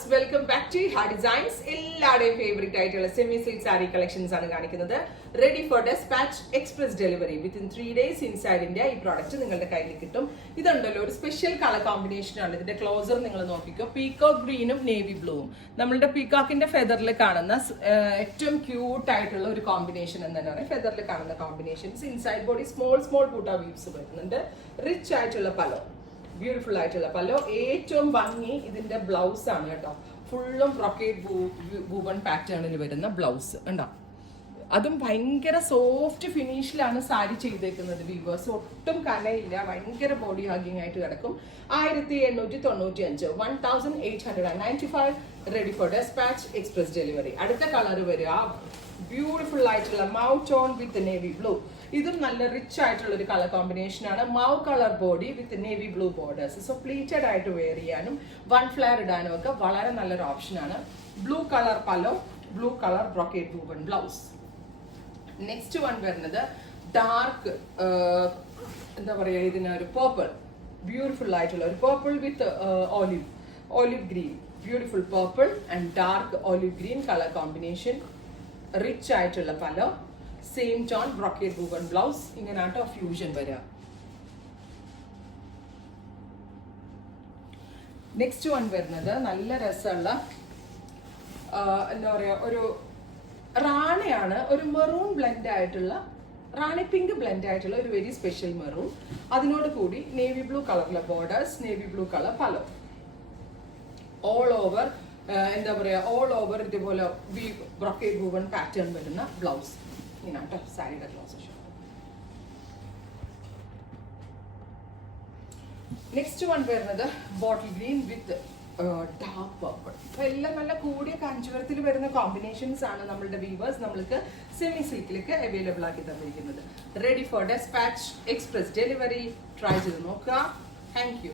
viewers, welcome back to Ha Designs. എല്ലാവരുടെയും favourite ആയിട്ടുള്ള semi silk sari collections ആണ് കാണിക്കുന്നത്. Ready for despatch express delivery within 3 days inside India. ഈ product നിങ്ങളുടെ കയ്യിൽ കിട്ടും. ഇതുണ്ടല്ലോ ഒരു സ്പെഷ്യൽ കളർ കോമ്പിനേഷൻ ആണ്. ഇതിന്റെ ക്ലോസർ നിങ്ങൾ നോക്കിക്കോ. പീകോക്ക് ഗ്രീനും നേവി ബ്ലൂവും. നമ്മളുടെ പീകോക്കിന്റെ ഫെദറിൽ കാണുന്ന ഏറ്റവും ക്യൂട്ട് ആയിട്ടുള്ള ഒരു കോമ്പിനേഷൻ എന്ന് തന്നെ പറയാം. ഫെദറിൽ കാണുന്ന combinations inside body small butta weaves വരുന്നുണ്ട്. റിച്ച് ആയിട്ടുള്ള പലോ, ബ്യൂട്ടിഫുൾ ആയിട്ടുള്ള പല്ലോ. ഏറ്റവും ഭംഗി ഇതിന്റെ ബ്ലൗസ് ആണ് കേട്ടോ. ഫുള്ളും ബ്രൊക്കേഡ് വൂവൺ പാറ്റേണിൽ വരുന്ന ബ്ലൗസ് ഉണ്ടോ. അതും ഭയങ്കര സോഫ്റ്റ് ഫിനിഷിലാണ് സാരി ചെയ്തേക്കുന്നത് വീവേഴ്സ്. ഒട്ടും കനയില്ല, ഭയങ്കര ബോഡി ഹഗ്ഗിങ് ആയിട്ട് കിടക്കും. 1895, 1895, ready for despatch express delivery. അടുത്ത കളർ വരിക ബ്യൂട്ടിഫുൾ ആയിട്ടുള്ള mauve tone with navy blue. ഇതും നല്ല റിച്ച് ആയിട്ടുള്ള ഒരു കളർ കോമ്പിനേഷൻ ആണ്. Mauve colour body with navy blue borders. So pleated ആയിട്ട് വെയർ ചെയ്യാനും വൺ ഫ്ലെയർ ഇടാനും ഒക്കെ വളരെ നല്ലൊരു ഓപ്ഷൻ ആണ്. Blue colour pallu, blue colour brocade woven blouse. Next one വരുന്നത് ഡാർക്ക് എന്താ പറയുക, ഇതിനൊരു പേർപ്പിൾ, ബ്യൂട്ടിഫുൾ ആയിട്ടുള്ള ഒരു purple with olive green. Beautiful purple and dark olive green colour combination. Rich ആയിട്ടുള്ള pallu, same tone brocade woven blouse. ഇങ്ങനാട്ടോ fusion വരിക. Next one വരുന്നത് നല്ല രസമുള്ള എന്താ പറയാ, ഒരു റാണിയാണ്. ഒരു മെറൂൺ ബ്ലെൻഡ് ആയിട്ടുള്ള, റാണി പിങ്ക് ബ്ലെൻഡ് ആയിട്ടുള്ള ഒരു വെരി സ്പെഷ്യൽ മെറൂൺ. അതിനോട് കൂടി നേവി ബ്ലൂ കളറിലെ borders, navy blue colour പലോ. All over എന്താ പറയാ, ഓൾ ഓവർ ഇതുപോലെ ബ്രൊക്കേഡ് വൂവൺ പാറ്റേൺ വരുന്ന ബ്ലൗസ്. ഇങ്ങനാട്ടോ സാരിയുടെ ബ്ലൗസ്. നെക്സ്റ്റ് വൺ വരുന്നത് ബോട്ടിൽ ഗ്രീൻ വിത്ത് ഡാർക്ക് പർപ്പിൾ. അപ്പൊ എല്ലാം നല്ല കൂടിയ കാഞ്ചീപുരത്തിൽ വരുന്ന കോമ്പിനേഷൻസ് ആണ് നമ്മളുടെ വീവേഴ്സ് നമ്മൾക്ക് സെമി സിൽക്കിലേക്ക് അവൈലബിൾ ആക്കി തന്നിരിക്കുന്നത്. Ready for despatch express delivery. Try ചെയ്ത് നോക്കുക. Thank U.